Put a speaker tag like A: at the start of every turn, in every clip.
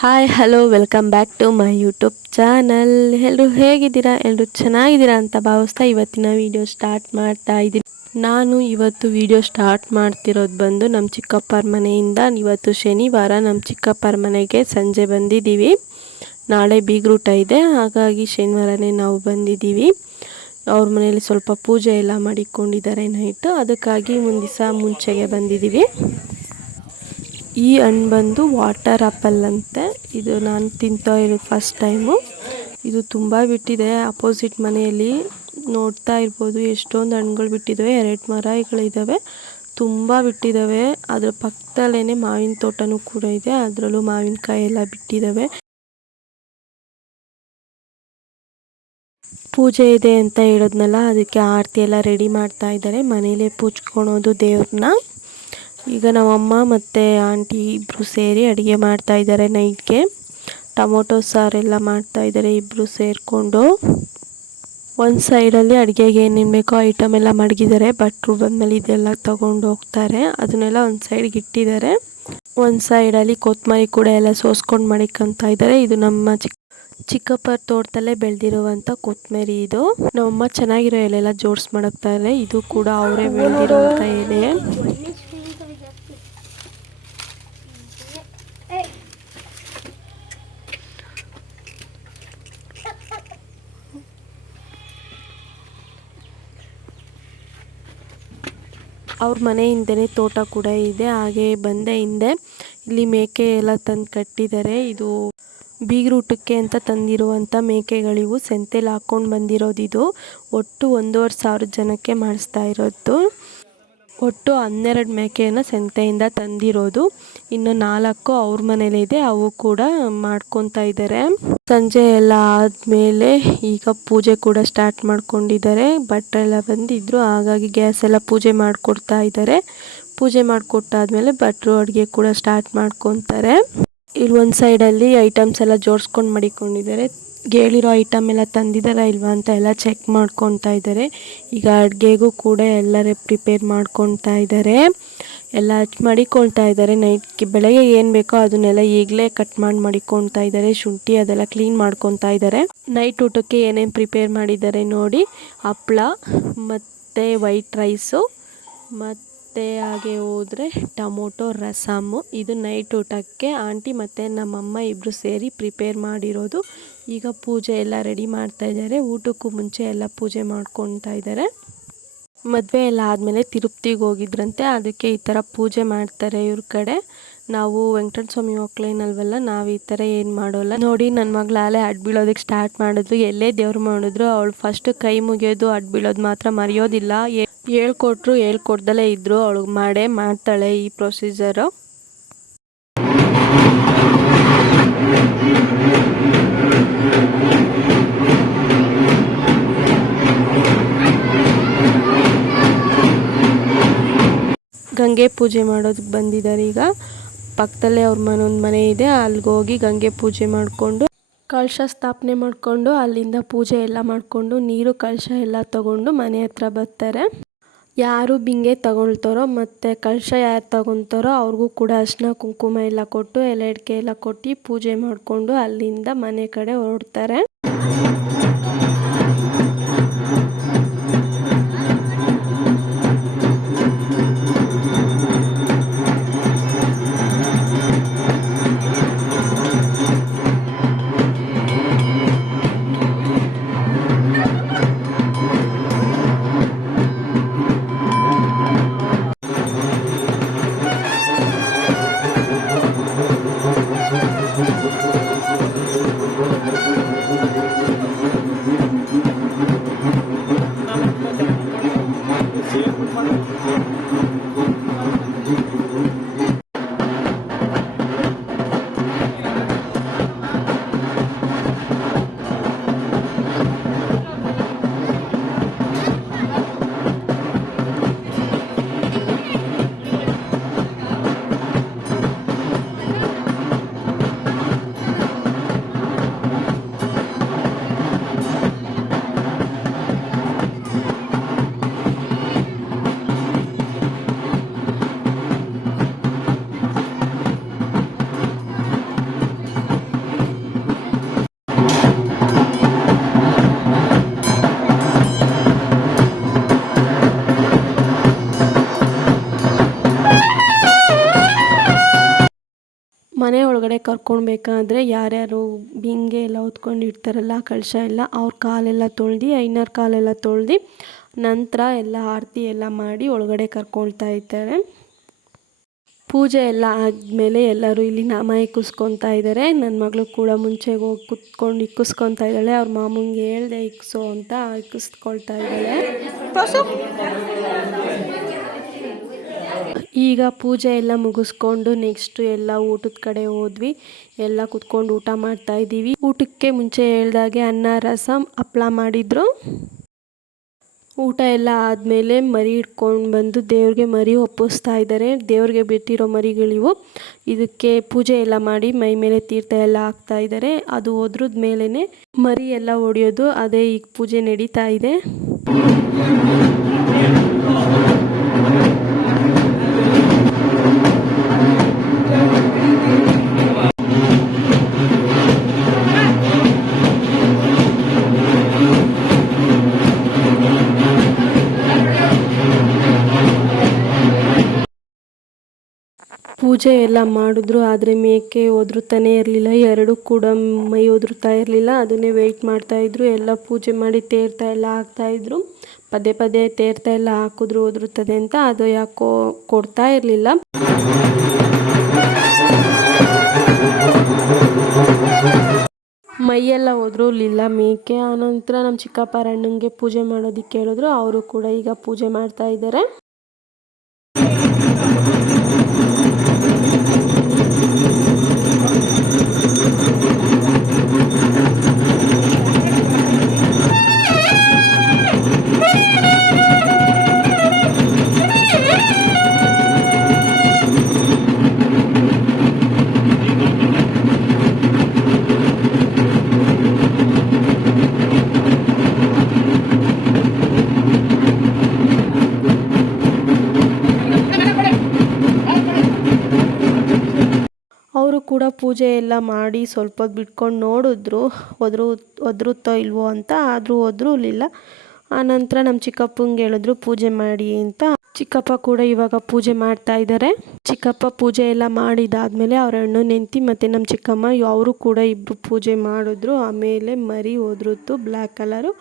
A: Hi hello welcome back to my YouTube channel ಎಲ್ಲರೂ ಹೇಗಿದ್ದೀರಾ? ಎಲ್ಲರೂ ಚೆನ್ನಾಗಿದ್ದೀರಾ ಅಂತ ಭಾವಿಸ್ತಾ ಇವತ್ತಿನ ವಿಡಿಯೋ ಸ್ಟಾರ್ಟ್ ಮಾಡ್ತಾ ಇದ್ದೀನಿ. ನಾನು ಇವತ್ತು ವಿಡಿಯೋ ಸ್ಟಾರ್ಟ್ ಮಾಡ್ತಿರೋದು ಬಂದು ನಮ್ಮ ಚಿಕ್ಕಪ್ಪರ ಮನೆಯಿಂದ ಇವತ್ತು ಶನಿವಾರ ನಮ್ಮ ಚಿಕ್ಕಪ್ಪರ ಮನೆಗೆ ಸಂಜೆ ಬಂದಿದ್ದೀವಿ. ನಾಳೆ ಬೀಗ್ರೂಟ ಇದೆ, ಹಾಗಾಗಿ ಶನಿವಾರನೇ ನಾವು ಬಂದಿದ್ದೀವಿ. ಅವ್ರ ಮನೆಯಲ್ಲಿ ಸ್ವಲ್ಪ ಪೂಜೆ ಎಲ್ಲ ಮಾಡಿಕೊಂಡಿದ್ದಾರೆ ನೈಟು. ಅದಕ್ಕಾಗಿ ದಿವಸ ಮುಂಚೆಗೆ ಬಂದಿದ್ದೀವಿ. ಈ ಹಣ್ಣು ಬಂದು ವಾಟರ್ ಆ್ಯಪಲ್ ಅಂತೆ. ಇದು ನಾನು ತಿಂತಾ ಇರೋದು ಫಸ್ಟ್ ಟೈಮು ಇದು ತುಂಬ ಬಿಟ್ಟಿದೆ. ಅಪೋಸಿಟ್ ಮನೆಯಲ್ಲಿ ನೋಡ್ತಾ ಇರ್ಬೋದು. ಎಷ್ಟೊಂದು ಹಣ್ಣುಗಳು ಬಿಟ್ಟಿದ್ದಾವೆ ಎರಡು ಮರಗಳಿದ್ದಾವೆ ತುಂಬ ಬಿಟ್ಟಿದ್ದಾವೆ ಅದರ ಪಕ್ಕದಲ್ಲೇ ಮಾವಿನ ತೋಟನೂ ಕೂಡ ಇದೆ. ಅದರಲ್ಲೂ ಮಾವಿನಕಾಯಿ ಎಲ್ಲ ಬಿಟ್ಟಿದ್ದಾವೆ ಪೂಜೆ ಇದೆ ಅಂತ ಹೇಳಿದ್ನಲ್ಲ, ಅದಕ್ಕೆ ಆರತಿ ಎಲ್ಲ ರೆಡಿ ಮಾಡ್ತಾ ಇದ್ದಾರೆ. ಮನೇಲೇ ಪೂಜ್ಕೊಳೋದು ದೇವ್ರನ್ನ. ಈಗ ನಮ್ಮಮ್ಮ ಮತ್ತು ಆಂಟಿ ಇಬ್ಬರು ಸೇರಿ ಅಡುಗೆ ಮಾಡ್ತಾ ಇದ್ದಾರೆ ನೈಟ್ಗೆ. ಟೊಮೊಟೊ ಸಾರೆಲ್ಲ ಮಾಡ್ತಾ ಇದ್ದಾರೆ ಇಬ್ಬರು ಸೇರಿಕೊಂಡು. ಒಂದು ಸೈಡಲ್ಲಿ ಅಡುಗೆಗೆ ಏನೇನು ಬೇಕೋ ಐಟಮ್ ಎಲ್ಲ ಮಡಗಿದ್ದಾರೆ. ಭಟ್ರು ಬಂದಮೇಲೆ ಇದೆಲ್ಲ ತೊಗೊಂಡು ಹೋಗ್ತಾರೆ. ಅದನ್ನೆಲ್ಲ ಒಂದು ಸೈಡ್ಗೆ ಇಟ್ಟಿದ್ದಾರೆ. ಒಂದು ಸೈಡಲ್ಲಿ ಕೊತ್ತಂಬರಿ ಕೂಡ ಎಲ್ಲ ಸೋಸ್ಕೊಂಡು ಮಡಿಕೊಂತ ಇದ್ದಾರೆ. ಇದು ನಮ್ಮ ಚಿಕ್ಕ ಚಿಕ್ಕಪ್ಪರ ತೋಟದಲ್ಲೇ ಬೆಳೆದಿರುವಂಥ ಕೊತ್ತಂಬರಿ ಇದು. ನಮ್ಮಮ್ಮ ಚೆನ್ನಾಗಿರೋ ಎಲೆಲ್ಲ ಜೋಡಿಸ್ ಮಡಗ್ತಾರೆ. ಇದು ಕೂಡ ಅವರೇ ಬೆಳೆದಿರುವಂಥ ಎಲೆ. ಅವ್ರ ಮನೆ ಹಿಂದೆನೇ ತೋಟ ಕೂಡ ಇದೆ. ಹಾಗೆ ಬಂದೆ ಹಿಂದೆ ಇಲ್ಲಿ ಮೇಕೆ ಎಲ್ಲ ತಂದು ಕಟ್ಟಿದ್ದಾರೆ. ಇದು ಬೀಗ್ರೂಟಕ್ಕೆ ಅಂತ ತಂದಿರುವಂಥ ಮೇಕೆಗಳಿವು. ಸೆಂತೆಲಿ ಹಾಕ್ಕೊಂಡು ಬಂದಿರೋದು ಇದು. ಒಟ್ಟು ಒಂದೂವರೆ ಸಾವಿರ ಜನಕ್ಕೆ ಮಾಡಿಸ್ತಾ ಇರೋದು. ಒಟ್ಟು ಹನ್ನೆರಡು ಮೇಕೆಯನ್ನು ಸೆಂತೆಯಿಂದ ತಂದಿರೋದು. ಇನ್ನು ನಾಲ್ಕು ಅವ್ರ ಮನೇಲಿದೆ. ಅವು ಕೂಡ ಮಾಡ್ಕೊತಾ ಇದ್ದಾರೆ. ಸಂಜೆ ಎಲ್ಲ ಆದಮೇಲೆ ಈಗ ಪೂಜೆ ಕೂಡ ಸ್ಟಾರ್ಟ್ ಮಾಡ್ಕೊಂಡಿದ್ದಾರೆ. ಭಟ್ರೆಲ್ಲ ಬಂದಿದ್ರು, ಹಾಗಾಗಿ ಗ್ಯಾಸ್ ಎಲ್ಲ ಪೂಜೆ ಮಾಡಿಕೊಡ್ತಾ ಇದ್ದಾರೆ. ಪೂಜೆ ಮಾಡಿಕೊಟ್ಟಾದ್ಮೇಲೆ ಭಟ್ರು ಅಡುಗೆ ಕೂಡ ಸ್ಟಾರ್ಟ್ ಮಾಡ್ಕೊತಾರೆ. ಇಲ್ಲಿ ಒಂದು ಸೈಡಲ್ಲಿ ಐಟಮ್ಸ್ ಎಲ್ಲ ಜೋಡಿಸ್ಕೊಂಡು ಮಡಿಕೊಂಡಿದ್ದಾರೆ. ಹೇಳಿರೋ ಐಟಮ್ ಎಲ್ಲ ತಂದಿದ್ದಾರಾ ಇಲ್ವಾ ಅಂತ ಎಲ್ಲ ಚೆಕ್ ಮಾಡ್ಕೊತಾ ಇದ್ದಾರೆ. ಈಗ ಅಡುಗೆಗೂ ಕೂಡ ಎಲ್ಲರೇ ಪ್ರಿಪೇರ್ ಮಾಡ್ಕೊತಾ ಇದ್ದಾರೆ. ಎಲ್ಲ ಮಡಿಕೊಳ್ತಾ ಇದ್ದಾರೆ. ನೈಟ್ ಬೆಳಗ್ಗೆ ಏನು ಬೇಕೋ ಅದನ್ನೆಲ್ಲ ಈಗಲೇ ಕಟ್ ಮಾಡಿ ಮಡಿಕೊಳ್ತಾ ಇದ್ದಾರೆ. ಶುಂಠಿ ಅದೆಲ್ಲ ಕ್ಲೀನ್ ಮಾಡ್ಕೊತಾ ಇದ್ದಾರೆ. ನೈಟ್ ಊಟಕ್ಕೆ ಏನೇನು ಪ್ರಿಪೇರ್ ಮಾಡಿದ್ದಾರೆ ನೋಡಿ. ಹಪ್ಪಳ ಮತ್ತು ವೈಟ್ ರೈಸು, ಮತ್ತು ಹಾಗೆ ಹೋದರೆ ಟೊಮೊಟೊ ರಸಮ್ಮು ಇದು ನೈಟ್ ಊಟಕ್ಕೆ ಆಂಟಿ ಮತ್ತು ನಮ್ಮಮ್ಮ ಇಬ್ಬರು ಸೇರಿ ಪ್ರಿಪೇರ್ ಮಾಡಿರೋದು. ಈಗ ಪೂಜೆ ಎಲ್ಲ ರೆಡಿ ಮಾಡ್ತಾ ಇದ್ದಾರೆ. ಊಟಕ್ಕೂ ಮುಂಚೆ ಎಲ್ಲ ಪೂಜೆ ಮಾಡ್ಕೊತಾ ಇದ್ದಾರೆ. ಮದುವೆ ಎಲ್ಲ ಆದಮೇಲೆ ತಿರುಪ್ತಿಗೆ ಹೋಗಿದ್ರಂತೆ, ಅದಕ್ಕೆ ಈ ಥರ ಪೂಜೆ ಮಾಡ್ತಾರೆ ಇವ್ರ ಕಡೆ. ನಾವು ವೆಂಕಟೇಶ್ವರ ಸ್ವಾಮಿ ಹೋಗ್ಲೇನಲ್ವಲ್ಲ ನಾವು ಈ ಥರ ಏನು ಮಾಡೋಲ್ಲ. ನೋಡಿ ನನ್ನ ಮಗಳು ಅಲ್ಲೇ ಅಡ್ಬೀಳೋದಕ್ಕೆ ಸ್ಟಾರ್ಟ್ ಮಾಡಿದ್ರು. ಎಲ್ಲೇ ದೇವ್ರು ಮಾಡಿದ್ರು, ಅವಳು ಫಸ್ಟ್ ಕೈ ಮುಗಿಯೋದು ಅಡ್ಬೀಳೋದು ಮಾತ್ರ ಮರೆಯೋದಿಲ್ಲ. ಹೇಳ್ಕೊಟ್ರು, ಹೇಳ್ಕೊಡ್ದಲೇ ಇದ್ದರು ಅವಳು ಮಾಡೇ ಮಾಡ್ತಾಳೆ ಈ ಪ್ರೊಸೀಜರು ಗಂಗೆ ಪೂಜೆ ಮಾಡೋದಕ್ಕೆ ಬಂದಿದ್ದಾರೆ ಈಗ. ಪಕ್ಕದಲ್ಲೇ ಅವ್ರ ಮನೊಂದು ಮನೆ ಇದೆ. ಅಲ್ಲಿಗೆ ಹೋಗಿ ಗಂಗೆ ಪೂಜೆ ಮಾಡಿಕೊಂಡು, ಕಳಶ ಸ್ಥಾಪನೆ ಮಾಡಿಕೊಂಡು, ಅಲ್ಲಿಂದ ಪೂಜೆ ಎಲ್ಲ ಮಾಡಿಕೊಂಡು, ನೀರು, ಕಳಶ ಎಲ್ಲ ತಗೊಂಡು ಮನೆ ಹತ್ರ ಬರ್ತಾರೆ. ಯಾರು ಬಿಂಗೆ ತಗೊಳ್ತಾರೋ ಮತ್ತು ಕಳಶ ಯಾರು ತಗೊತಾರೋ ಅವ್ರಿಗೂ ಕೂಡ ಅರ್ಶಿನ, ಕುಂಕುಮ ಎಲ್ಲ ಕೊಟ್ಟು ಎಲೆ ಅಡಿಕೆ ಎಲ್ಲ ಕೊಟ್ಟು ಪೂಜೆ ಮಾಡಿಕೊಂಡು ಅಲ್ಲಿಂದ ಮನೆ ಕಡೆ ಹೊರಡ್ತಾರೆ. ಮನೆ ಒಳಗಡೆ ಕರ್ಕೊಳ್ಬೇಕಾದ್ರೆ ಯಾರ್ಯಾರು ಬಿಂಗೆ ಎಲ್ಲ ಹೊತ್ಕೊಂಡು ಇರ್ತಾರಲ್ಲ ಕಳಶ ಎಲ್ಲ ಅವ್ರ ಕಾಲೆಲ್ಲ ತೊಳ್ದು, ಐನರ್ ಕಾಲೆಲ್ಲ ತೊಳ್ದು ನಂತರ ಎಲ್ಲ ಆರತಿ ಎಲ್ಲ ಮಾಡಿ ಒಳಗಡೆ ಕರ್ಕೊಳ್ತಾ ಇದ್ದಾರೆ. ಪೂಜೆ ಎಲ್ಲ ಆದಮೇಲೆ ಎಲ್ಲರೂ ಇಲ್ಲಿ ನಾಮ ಇಕ್ಕಿಸ್ಕೊತಾ ಇದ್ದಾರೆ. ನನ್ನ ಮಗಳು ಕೂಡ ಮುಂಚೆಗೆ ಹೋಗಿ ಕುತ್ಕೊಂಡು ಇಕ್ಕಿಸ್ಕೊತಾ ಇದ್ದಾಳೆ. ಅವ್ರ ಮಾಮಂಗೆ ಹೇಳ್ದೆ ಇಕ್ಸೋ ಅಂತ ಇಕ್ಕಿಸ್ಕೊಳ್ತಾ ಇದ್ದಾಳೆ. ಈಗ ಪೂಜೆ ಎಲ್ಲ ಮುಗಿಸ್ಕೊಂಡು ನೆಕ್ಸ್ಟು ಎಲ್ಲ ಊಟದ ಕಡೆ ಹೋದ್ವಿ. ಎಲ್ಲ ಕುತ್ಕೊಂಡು ಊಟ ಮಾಡ್ತಾ ಇದ್ದೀವಿ. ಊಟಕ್ಕೆ ಮುಂಚೆ ಹೇಳ್ದಾಗೆ ಅನ್ನ, ರಸಂ, ಹಪ್ಳ ಮಾಡಿದ್ರು. ಊಟ ಎಲ್ಲ ಆದಮೇಲೆ ಮರಿ ಇಟ್ಕೊಂಡು ಬಂದು ದೇವ್ರಿಗೆ ಮರಿ ಒಪ್ಪಿಸ್ತಾ ಇದ್ದಾರೆ. ದೇವ್ರಿಗೆ ಬಿಟ್ಟಿರೋ ಮರಿಗಳಿವು. ಇದಕ್ಕೆ ಪೂಜೆ ಎಲ್ಲ ಮಾಡಿ ಮೈ ಮೇಲೆ ತೀರ್ಥ ಎಲ್ಲ ಹಾಕ್ತಾ ಇದ್ದಾರೆ. ಅದು ಒದ್ರದ ಮೇಲೇ ಮರಿ ಎಲ್ಲ ಹೊಡೆಯೋದು ಅದೇ ಈಗ ಪೂಜೆ ನಡೀತಾ ಇದೆ. ಪೂಜೆ ಎಲ್ಲ ಮಾಡಿದ್ರು, ಆದರೆ ಮೇಕೆ ಒದರುತ್ತಾನೆ ಇರಲಿಲ್ಲ, ಎರಡು ಕೂಡ ಮೈ ಒದರುತ್ತಾ ಇರಲಿಲ್ಲ, ಅದನ್ನೇ ವೆಯ್ಟ್ ಮಾಡ್ತಾಯಿದ್ರು ಎಲ್ಲ ಪೂಜೆ ಮಾಡಿ ತೇರ್ತಾ ಎಲ್ಲ ಹಾಕ್ತಾಯಿದ್ರು ಪದೇ ಪದೇ ತೇರ್ತಾ ಎಲ್ಲ ಹಾಕಿದ್ರು, ಒದರುತ್ತದೆ ಅಂತ, ಅದು ಯಾಕೋ ಕೊಡ್ತಾ ಇರಲಿಲ್ಲ. ಮೈಯೆಲ್ಲ ಒದರಲಿಲ್ಲ ಮೇಕೆ. ಆನಂತರ ನಮ್ಮ ಚಿಕ್ಕಪ್ಪ ಅಣ್ಣಂಗೆ ಪೂಜೆ ಮಾಡೋದಕ್ಕೆ ಹೇಳಿದ್ರು, ಅವರು ಕೂಡ ಈಗ ಪೂಜೆ ಮಾಡ್ತಾ ಇದ್ದಾರೆ. ಪೂಜೆ ಎಲ್ಲ ಮಾಡಿ ಸ್ವಲ್ಪ ಹೊತ್ತು ಬಿಟ್ಕೊಂಡು ನೋಡಿದ್ರು ಒದ್ರು ಒದರುತ್ತೋ ಇಲ್ವೋ ಅಂತ, ಆದರೂ ಒದರಲಿಲ್ಲ ಆನಂತರ ನಮ್ಮ ಚಿಕ್ಕಪ್ಪಂಗೆ ಹೇಳಿದ್ರು, ಪೂಜೆ ಮಾಡಿ ಅಂತ. ಚಿಕ್ಕಪ್ಪ ಕೂಡ ಇವಾಗ ಪೂಜೆ ಮಾಡ್ತಾ ಇದ್ದಾರೆ. ಚಿಕ್ಕಪ್ಪ ಪೂಜೆ ಎಲ್ಲ ಮಾಡಿದಾದ್ಮೇಲೆ ಅವ್ರ ಅಣ್ಣ ನೆಂತಿ ಮತ್ತು ನಮ್ಮ ಚಿಕ್ಕಮ್ಮ ಅವರು ಕೂಡ ಇಬ್ಬರು ಪೂಜೆ ಮಾಡಿದ್ರು. ಆಮೇಲೆ ಮರಿ ಒದರುತ್ತು ಬ್ಲ್ಯಾಕ್ ಕಲರು.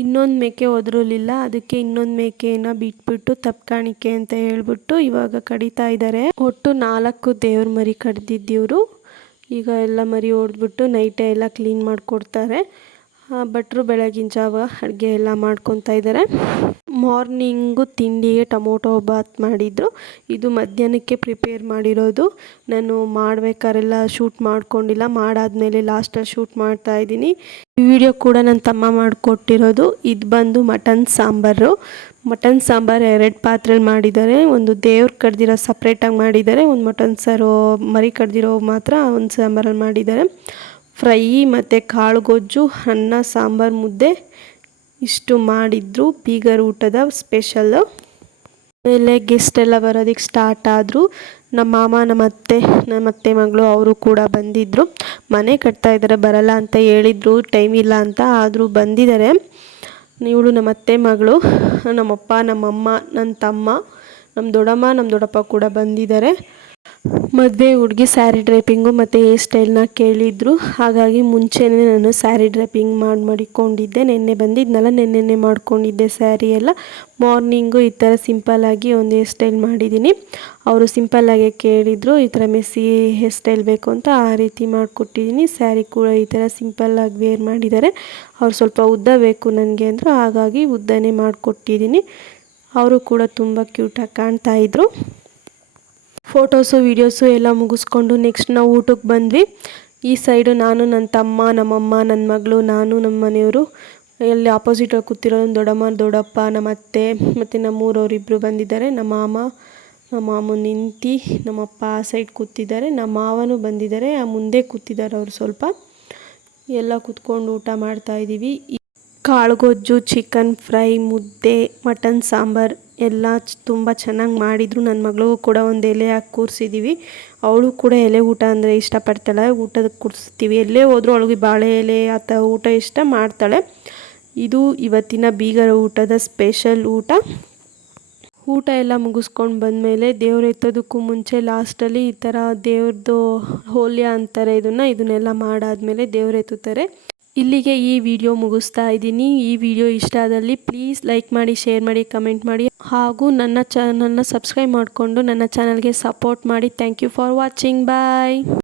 A: ಇನ್ನೊಂದು ಮೇಕೆ ಒದರಲಿಲ್ಲ ಅದಕ್ಕೆ ಇನ್ನೊಂದು ಮೇಕೆನ ಬಿಟ್ಬಿಟ್ಟು ತಪ್ಕಾಣಿಕೆ ಅಂತ ಹೇಳ್ಬಿಟ್ಟು ಇವಾಗ ಕಡಿತಾ ಇದ್ದಾರೆ. ಒಟ್ಟು ನಾಲ್ಕು ದೇವ್ರ ಮರಿ ಕಡ್ದಿದ್ದೀವ್ರು ಈಗ ಎಲ್ಲ ಮರಿ ಹೊಡೆದ್ಬಿಟ್ಟು ನೈಟೇ ಎಲ್ಲ ಕ್ಲೀನ್ ಮಾಡಿಕೊಡ್ತಾರೆ. ಭಟ್ರು ಬೆಳಗಿನ ಜಾವ ಅಡುಗೆ ಎಲ್ಲ ಮಾಡ್ಕೊತಾ ಇದ್ದಾರೆ ಮಾರ್ನಿಂಗು ತಿಂಡಿಗೆ ಟೊಮೊಟೊ ಬಾತ್ ಮಾಡಿದ್ರು. ಇದು ಮಧ್ಯಾಹ್ನಕ್ಕೆ ಪ್ರಿಪೇರ್ ಮಾಡಿರೋದು. ನಾನು ಮಾಡ್ಬೇಕಾರೆಲ್ಲ ಶೂಟ್ ಮಾಡ್ಕೊಂಡಿಲ್ಲ. ಮಾಡಾದ್ಮೇಲೆ ಲಾಸ್ಟಲ್ಲಿ ಶೂಟ್ ಮಾಡ್ತಾ ಇದ್ದೀನಿ. ಈ ವಿಡಿಯೋ ಕೂಡ ನನ್ನ ತಮ್ಮ ಮಾಡಿಕೊಟ್ಟಿರೋದು. ಇದು ಬಂದು ಮಟನ್ ಸಾಂಬಾರು. ಮಟನ್ ಸಾಂಬಾರು ಎರಡು ಪಾತ್ರೆಲಿ ಮಾಡಿದ್ದಾರೆ ಒಂದು ದೇವ್ರು ಕಡ್ದಿರೋ ಸಪ್ರೇಟಾಗಿ ಮಾಡಿದ್ದಾರೆ ಒಂದು ಮಟನ್ ಸಾರು ಮರಿ ಕಡ್ದಿರೋ ಮಾತ್ರ ಒಂದು ಸಾಂಬಾರಲ್ಲಿ ಮಾಡಿದ್ದಾರೆ ಫ್ರೈ ಮತ್ತು ಕಾಳು ಗೊಜ್ಜು, ಅನ್ನ, ಸಾಂಬಾರು ಮುದ್ದೆ ಇಷ್ಟು ಮಾಡಿದ್ರು ಬೀಗರ್ ಊಟದ ಸ್ಪೆಷಲ್ಲು ಆಮೇಲೆ ಗೆಸ್ಟ್ ಎಲ್ಲ ಬರೋದಕ್ಕೆ ಸ್ಟಾರ್ಟ್ ಆದರು ನಮ್ಮ ಮಾಮ, ನಮ್ಮ ಅತ್ತೆ ನಮ್ಮ ಅತ್ತೆ ಮಗಳು ಅವರು ಕೂಡ ಬಂದಿದ್ದರು ಮನೆ ಕಟ್ತಾ ಇದ್ದಾರೆ ಬರಲ್ಲ ಅಂತ ಹೇಳಿದರು ಟೈಮ್ ಇಲ್ಲ ಅಂತ ಆದರೂ ಬಂದಿದ್ದಾರೆ. ಇವಳು ನಮ್ಮ ಅತ್ತೆ ಮಗಳು ನಮ್ಮಪ್ಪ ನಮ್ಮಮ್ಮ ನನ್ನ ತಮ್ಮ ನಮ್ಮ ದೊಡ್ಡಮ್ಮ ನಮ್ಮ ದೊಡ್ಡಪ್ಪ ಕೂಡ ಬಂದಿದ್ದಾರೆ. ಮದುವೆ ಹುಡುಗಿ ಸ್ಯಾರಿ ಡ್ರೈಪಿಂಗು ಮತ್ತು ಹೇರ್ ಸ್ಟೈಲ್ನ ಕೇಳಿದ್ರು. ಹಾಗಾಗಿ ಮುಂಚೆನೇ ನಾನು ಸ್ಯಾರಿ ಡ್ರೈಪಿಂಗ್ ಮಾಡಿ ಮಾಡಿಕೊಂಡಿದ್ದೆ. ನಿನ್ನೆ ಬಂದಿದ್ನಲ್ಲ ನೆನ್ನೆನೆ ಮಾಡ್ಕೊಂಡಿದ್ದೆ ಸ್ಯಾರಿ ಎಲ್ಲ. ಮಾರ್ನಿಂಗು ಈ ಥರ ಸಿಂಪಲ್ಲಾಗಿ ಒಂದು ಹೇರ್ ಸ್ಟೈಲ್ ಮಾಡಿದ್ದೀನಿ. ಅವರು ಸಿಂಪಲ್ಲಾಗೆ ಕೇಳಿದರು, ಈ ಥರ ಮೆಸ್ಸಿ ಹೇರ್ ಸ್ಟೈಲ್ ಬೇಕು ಅಂತ ಆ ರೀತಿ ಮಾಡಿಕೊಟ್ಟಿದ್ದೀನಿ. ಸ್ಯಾರಿ ಕೂಡ ಈ ಥರ ಸಿಂಪಲ್ಲಾಗಿ ವೇರ್ ಮಾಡಿದ್ದಾರೆ. ಅವ್ರು ಸ್ವಲ್ಪ ಉದ್ದ ಬೇಕು ನನಗೆ ಅಂದರು, ಹಾಗಾಗಿ ಉದ್ದನೇ ಮಾಡಿಕೊಟ್ಟಿದ್ದೀನಿ. ಅವರು ಕೂಡ ತುಂಬ ಕ್ಯೂಟಾಗಿ ಕಾಣ್ತಾಯಿದ್ರು ಫೋಟೋಸು, ವೀಡಿಯೋಸು ಎಲ್ಲ ಮುಗಿಸ್ಕೊಂಡು ನೆಕ್ಸ್ಟ್ ನಾವು ಊಟಕ್ಕೆ ಬಂದ್ವಿ. ಈ ಸೈಡು ನಾನು, ನನ್ನ ತಮ್ಮ, ನಮ್ಮಮ್ಮ ನನ್ನ ಮಗಳು, ನಾನು, ನಮ್ಮ ಮನೆಯವರು. ಎಲ್ಲಿ ಕೂತಿರೋ ಕೂತಿರೋದು ದೊಡ್ಡಮ್ಮ, ದೊಡ್ಡಪ್ಪ, ನಮ್ಮ ಅತ್ತೆ ಮತ್ತು ನಮ್ಮೂರವರಿಬ್ಬರು ಬಂದಿದ್ದಾರೆ. ನಮ್ಮ ಮಾಮ, ನಮ್ಮ ಮಾಮು ನಿಂತಿ ನಮ್ಮಪ್ಪ ಆ ಸೈಡ್ ಕೂತಿದ್ದಾರೆ. ನಮ್ಮ ಮಾವನೂ ಬಂದಿದ್ದಾರೆ. ಆ ಮುಂದೆ ಕೂತಿದ್ದಾರೆ ಅವರು ಸ್ವಲ್ಪ. ಎಲ್ಲ ಕೂತ್ಕೊಂಡು ಊಟ ಮಾಡ್ತಾಯಿದ್ದೀವಿ ಕಾಳುಗೊಜ್ಜು ಚಿಕನ್ ಫ್ರೈ ಮುದ್ದೆ ಮಟನ್ ಸಾಂಬಾರು. ಎಲ್ಲ ತುಂಬ ಚೆನ್ನಾಗಿ ಮಾಡಿದರು. ನನ್ನ ಮಗಳಿಗೂ ಕೂಡ ಒಂದು ಎಲೆ ಹಾಕಿ ಕೂರಿಸಿದ್ದೀವಿ ಅವಳು ಕೂಡ ಎಲೆ ಊಟ ಅಂದರೆ ಇಷ್ಟಪಡ್ತಾಳೆ ಊಟದ ಕೂರಿಸ್ತೀವಿ. ಎಲ್ಲೇ ಹೋದರೂ ಅವಳಿಗೆ ಬಾಳೆ ಎಲೆ ಆ ಥರ ಊಟ ಇಷ್ಟ ಮಾಡ್ತಾಳೆ. ಇದು ಇವತ್ತಿನ ಬೀಗರ ಊಟದ ಸ್ಪೆಷಲ್ ಊಟ. ಊಟ ಎಲ್ಲ ಮುಗಿಸ್ಕೊಂಡು ಬಂದಮೇಲೆ ದೇವ್ರ ಎತ್ತೋದಕ್ಕೂ ಮುಂಚೆ ಲಾಸ್ಟಲ್ಲಿ ಈ ಥರ ದೇವ್ರದ್ದು ಹೋಲ್ಯ ಅಂತಾರೆ ಇದನ್ನು, ಇದನ್ನೆಲ್ಲ ಮಾಡಾದಮೇಲೆ ದೇವ್ರ ಎತ್ತುತ್ತಾರೆ. ಇಲ್ಲಿಗೆ ಈ ವಿಡಿಯೋ ಮುಗಿಸ್ತಾ ಇದ್ದೀನಿ. ಈ ವಿಡಿಯೋ ಇಷ್ಟ ಆದಲ್ಲಿ ಪ್ಲೀಸ್ ಲೈಕ್ ಮಾಡಿ ಶೇರ್ ಮಾಡಿ ಕಮೆಂಟ್ ಮಾಡಿ. ಹಾಗೂ ನನ್ನ ಚಾನಲ್ನ ಸಬ್ಸ್ಕ್ರೈಬ್ ಮಾಡಿಕೊಂಡು ನನ್ನ ಚಾನಲ್ಗೆ ಸಪೋರ್ಟ್ ಮಾಡಿ. Thank you for watching bye